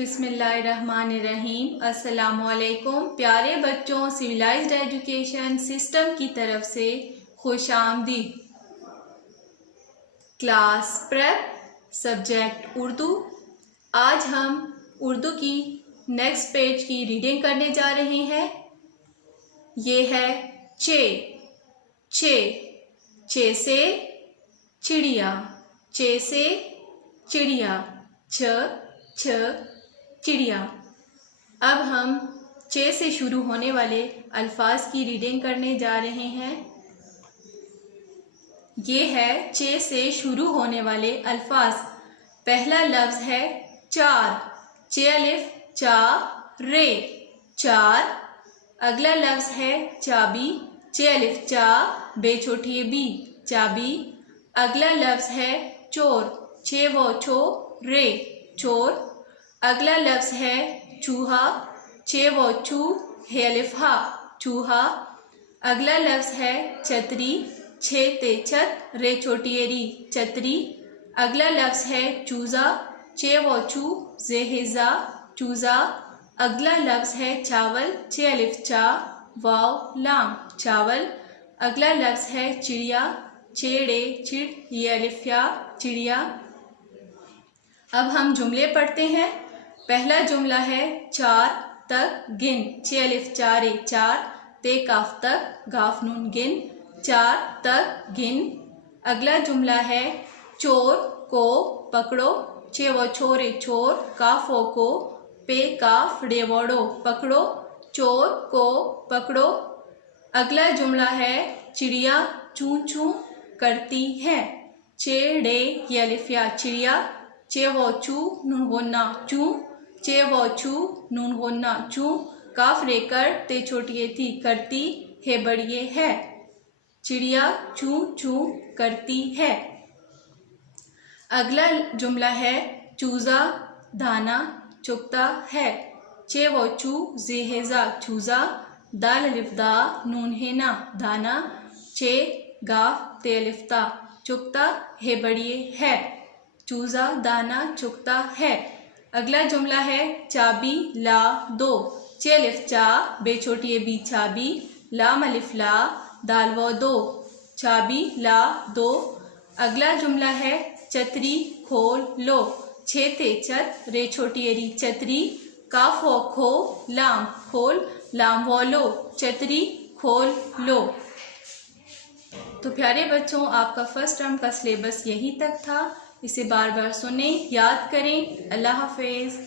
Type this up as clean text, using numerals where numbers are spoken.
बिस्मिल्लाहिर्रहमानिर्रहीम। अस्सलामुअलैकुम प्यारे बच्चों, सिविलाइज्ड एजुकेशन सिस्टम की तरफ से खुशामदीद। Class prep, subject Urdu. आज हम उर्दू की नेक्स्ट पेज की रीडिंग करने जा रहे हैं। ये है चे। चे, चे से चिड़िया, चे से चिड़िया, छ चिड़िया। अब हम चे से शुरू होने वाले अल्फाज की रीडिंग करने जा रहे हैं। ये है चे से शुरू होने वाले अल्फाज। पहला लफ्ज है चार, चे अलिफ चा रे, चार। अगला लफ्ज है चाबी, चे अलिफ चा बे छोटी बी, चाबी। अगला लफ्ज है चोर, चे वो छो रे, चोर। अगला लफ्ज है चूहा, चे वो चू हे अलिफ हा, चूहा। अगला लफ्ज है छतरी, छे ते छत रे छोटी री, छतरी। अगला लफ्ज है चूजा, चे वो चू जे हे जा, चूजा। अगला लफ्ज है चावल, चे अलिफ चा वाव लाम, चावल। अगला लफ्ज है चिड़िया, चेड़े चिड़ ये अलिफ या, चिड़िया। अब हम जुमले पढ़ते हैं। पहला जुमला है चार तक गिन, चे अलिफ चारे चार, ते काफ तक गाफ नून गिन, चार तक गिन। अगला जुमला है चोर को पकड़ो, चे वो छोरे चोर, काफो को पे काफ डेवोड़ो पकड़ो, चोर को पकड़ो। अगला जुमला है चिड़िया चू चू करती है, चेड़े ये अलिफ या, चिड़िया। चे वो चू नून गोन्ना चू, चे वो चू नून गोन्ना चू, काफ रेकर ते छोटी थी करती है बड़िए है, चिड़िया चू चू करती है। अगला जुमला है चूजा दाना चुगता है, चे वो चू जेहेजा चूजा, दाल अलिफ दा नून है ना दाना, चे गाफ ते अलिफ ता चुगता है बड़िए है, चूजा दाना चुगता है। अगला जुमला है चाबी ला दो, चे अलिफ चा बे छोटी बी चाबी, लाम अलिफ ला दाल वो दो, चाबी ला दो। अगला जुमला है छतरी खोल लो, छे ते छत रे छोटी री छतरी, काफ वो खो लाम खोल, लाम वो लो, छतरी खोल लो। तो प्यारे बच्चों, आपका फर्स्ट टर्म का सिलेबस यहीं तक था। इसे बार बार सुने, याद करें। अल्लाह हाफिज।